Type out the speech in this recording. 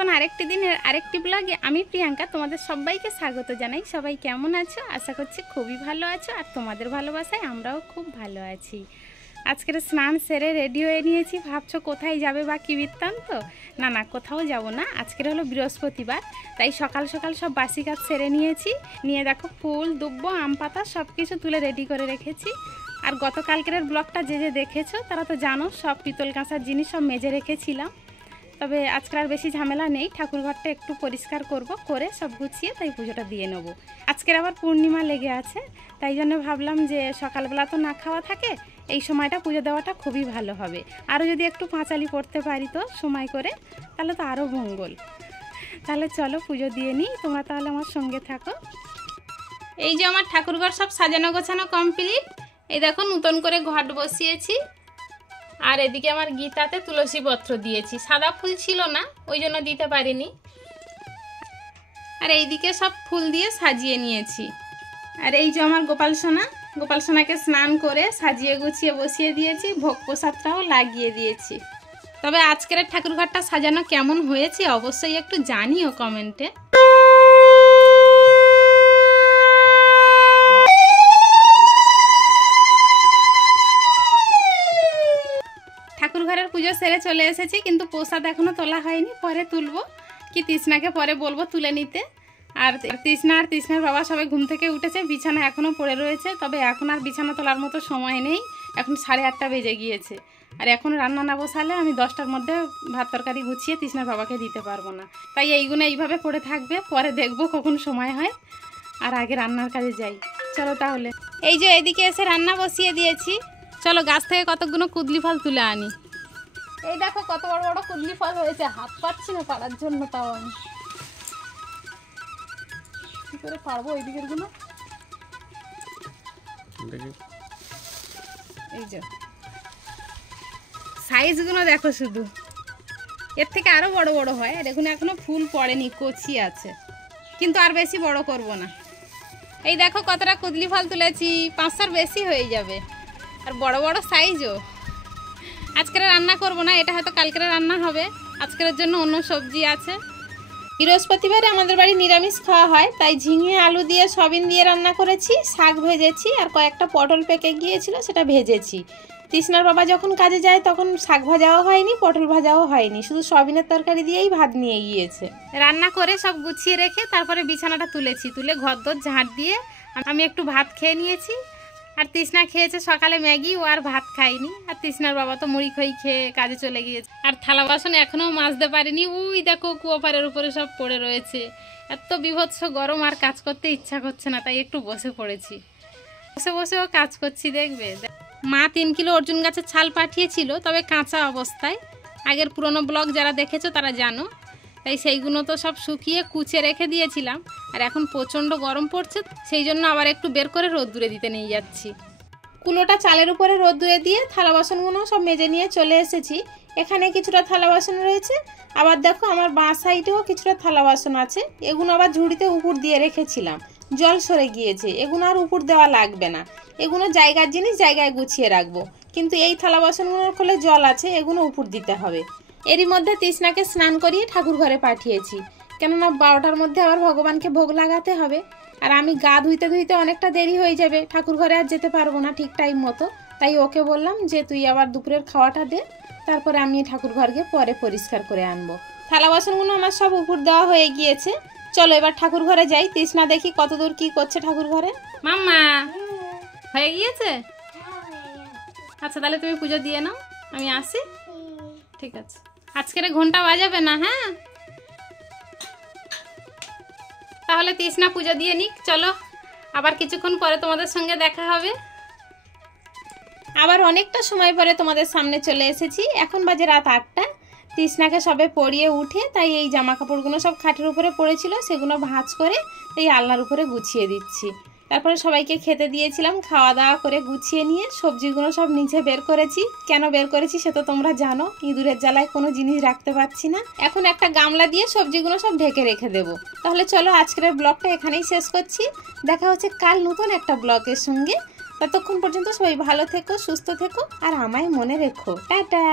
নতুন আরেকটি দিনের আরেকটি ব্লগে আমি প্রিয়াঙ্কা তোমাদের সবাইকে স্বাগত জানাই। সবাই কেমন আছো? আশা করছি খুবই ভালো আছো, আর তোমাদের ভালোবাসায় আমরাও খুব ভালো আছি। আজকের স্নান সেরে রেডি হয়ে নিয়েছি। ভাবছো কোথায় যাবে বা কী বৃত্তান্ত? না, কোথাও যাব না। আজকের হলো বৃহস্পতিবার, তাই সকাল সকাল সব বাসি কাজ সেরে নিয়েছি। নিয়ে দেখো ফুল, দুব্ব, আম পাতা সব কিছু তুলে রেডি করে রেখেছি। আর গতকালকের ব্লগটা যে দেখেছো তারা তো জানো, সব পিতল কাঁসার জিনিস সব মেজে রেখেছিলাম। তবে আজকে আর বেশি ঝামেলা নেই, ঠাকুরঘরটা একটু পরিষ্কার করব, করে সব গুছিয়ে তাই পুজোটা দিয়ে নেব। আজকের আবার পূর্ণিমা লেগে আছে, তাই জন্য ভাবলাম যে সকালবেলা তো না খাওয়া থাকে, এই সময়টা পুজো দেওয়াটা খুবই ভালো হবে। আরও যদি একটু পাঁচালি পড়তে পারি তো সময় করে, তাহলে তো আরও মঙ্গল। তাহলে চলো পুজো দিয়ে নিই, তোমরা তাহলে আমার সঙ্গে থাকো। এই যে আমার ঠাকুরঘর সব সাজানো গোছানো কমপ্লিট। এই দেখো নতুন করে ঘট বসিয়েছি। আর এদিকে আমার গীতাতে তুলসী পত্র দিয়েছি, সাদা ফুল ছিল না ওই জন্য দিতে পারিনি। আর এইদিকে সব ফুল দিয়ে সাজিয়ে নিয়েছি। আর এই যে আমার গোপাল সোনাকে স্নান করে সাজিয়ে গুছিয়ে বসিয়ে দিয়েছি, ভোগ প্রসাদটাও লাগিয়ে দিয়েছি। তবে আজকের ঠাকুরঘরটা সাজানো কেমন হয়েছে অবশ্যই একটু জানিও কমেন্টে। ঠাকুরঘরের পুজো সেরে চলে এসেছি, কিন্তু প্রসাদ এখনো তোলা হয়নি, পরে তুলবো। কি তৃষ্ণাকে পরে বলবো তুলে নিতে। আর তৃষ্ণার বাবা সবাই ঘুম থেকে উঠেছে, বিছানা এখনো পড়ে রয়েছে। তবে এখন আর বিছানা তোলার মতো সময় নেই, এখন 8:30 বেজে গিয়েছে। আর এখন রান্না না বসালে আমি 10টার মধ্যে ভাত তরকারি গুছিয়ে তৃষ্ণার বাবাকে দিতে পারবো না। তাই এইগুলো এইভাবে পড়ে থাকবে, পরে দেখবো কখন সময় হয়। আর আগে রান্নার কাজে যাই, চলো তাহলে। এই যে এদিকে এসে রান্না বসিয়ে দিয়েছি। চলো গাছ থেকে কতগুলো কুদলি ফল তুলে আনি। এই দেখো কত বড় বড় কুদলি ফল হয়েছে, হাত পাচ্ছি না পাড়ার জন্য। তাও আমি কি করে পারবো এই দিকের গুলো। এই যে সাইজগুলো দেখো, শুধু এর থেকে আরো বড় বড় হয়। আর দেখুন এখনো ফুল পড়েনি, কচি আছে, কিন্তু আর বেশি বড় করব না। এই দেখো কতটা কুদলি ফল তুলেছি, 500 বেশি হয়ে যাবে। আর বড় বড় সাইজও। আজকের রান্না করব না, এটা হয়তো কালকের রান্না হবে। আজকের জন্য অন্য সবজি আছে। বৃহস্পতিবারে আমাদের বাড়ি নিরামিষ খাওয়া হয়, তাই ঝিঙে আলু দিয়ে সয়াবিন দিয়ে রান্না করেছি, শাক ভেজেছি, আর কয়েকটা পটল পেকে গিয়েছিল সেটা ভেজেছি। তৃষ্ণার বাবা যখন কাজে যায় তখন শাক ভাজাও হয়নি, পটল ভাজাও হয়নি, শুধু সয়াবিনের তরকারি দিয়েই ভাত নিয়ে গিয়েছে। রান্না করে সব গুছিয়ে রেখে তারপরে বিছানাটা তুলে ঘরদোর ঝাঁট দিয়ে আমি একটু ভাত খেয়ে নিয়েছি। আর তৃষ্ণা খেয়েছে সকালে ম্যাগি, ও আর ভাত খায়নি। আর তৃষ্ণার বাবা তো মুড়ি খই খেয়ে কাজে চলে গিয়েছে। আর থালা বাসন এখনো মাজতে পারিনি, ওই দেখো কুয়োপাড়ের উপরে সব পড়ে রয়েছে। এত বিভৎস গরম, আর কাজ করতে ইচ্ছা করছে না, তাই একটু বসে পড়েছি। বসেও কাজ করছি, দেখবে। মা 3 কিলো অর্জুন গাছের ছাল পাঠিয়েছিল, তবে কাঁচা অবস্থায়। আগের পুরনো ব্লগ যারা দেখেছো তারা জানো। তাই সেইগুলো তো সব শুকিয়ে কুচে রেখে দিয়েছিলাম। আর এখন প্রচণ্ড গরম পড়ছে, সেই জন্য আবার একটু বের করে রোদ্দুরে দিতে নিয়ে যাচ্ছি। কুলোটা চালের উপরে রোদ্দুরে দিয়ে থালা বাসনগুলো সব মেজে নিয়ে চলে এসেছি। এখানে কিছুটা থালা বাসন রয়েছে, আবার দেখো আমার বাঁ সাইডেও কিছুটা থালা বাসন আছে। এগুলো আবার ঝুড়িতে উপর দিয়ে রেখেছিলাম, জল সরে গিয়েছে। এগুলো আর উপর দেওয়া লাগবে না, এগুলো জায়গার জিনিস জায়গায় গুছিয়ে রাখবো। কিন্তু এই থালা বাসনগুলোর খোলে জল আছে, এগুলো উপর দিতে হবে। এরই মধ্যে তৃষ্ণাকে স্নান করিয়ে ঠাকুর ঘরে পাঠিয়েছি, কেননা 12টার মধ্যে আবার ভগবানকে ভোগ লাগাতে হবে। আর আমি গা ধুইতে অনেকটা দেরি হয়ে যাবে, ঠাকুর ঘরে আর যেতে পারবো না ঠিক টাইম মতো। তাই ওকে বললাম যে তুই আবার দুপুরের খাওয়াটা দে, তারপরে আমি ঠাকুর ঘরকে পরে পরিষ্কার করে আনবো। থালা বাসনগুলো আমার সব উপর দেওয়া হয়ে গিয়েছে। চলো এবার ঠাকুর ঘরে যাই। তৃষ্ণা দেখি কতদূর কি করছে ঠাকুর ঘরে। মাম্মা হয়ে গিয়েছে? আচ্ছা তাহলে তুমি পুজো দিয়ে নাও, আমি আসি। ঠিক আছে, আজকের ঘন্টা বাজাবে না? হ্যাঁ, তাহলে তৃষ্ণা পুজো দিয়ে নিক। চলো আবার কিছুক্ষণ পরে তোমাদের সঙ্গে দেখা হবে। আবার অনেকটা সময় পরে তোমাদের সামনে চলে এসেছি। এখন বাজে রাত 8টা। তৃষ্ণাকে সবে পরিয়ে উঠে, তাই এই জামা কাপড়গুলো সব খাটের উপরে পড়েছিল, সেগুলো ভাঁজ করে এই আলনার উপরে গুছিয়ে দিচ্ছি। তারপরে সবাইকে খেতে দিয়েছিলাম, খাওয়া দাওয়া করে গুছিয়ে নিয়ে সবজিগুলো সব নিচে বের করেছি। কেন বের করেছি সে তো তোমরা জানো, ইঁদুরের জ্বালায় কোনো জিনিস রাখতে পারছি না। এখন একটা গামলা দিয়ে সবজিগুলো সব ঢেকে রেখে দেবো। তাহলে চলো আজকের ব্লগটা এখানেই শেষ করছি। দেখা হচ্ছে কাল নতুন একটা ব্লগের সঙ্গে। ততক্ষণ পর্যন্ত সবাই ভালো থেকো, সুস্থ থেকো, আর আমায় মনে রেখো। টাটা।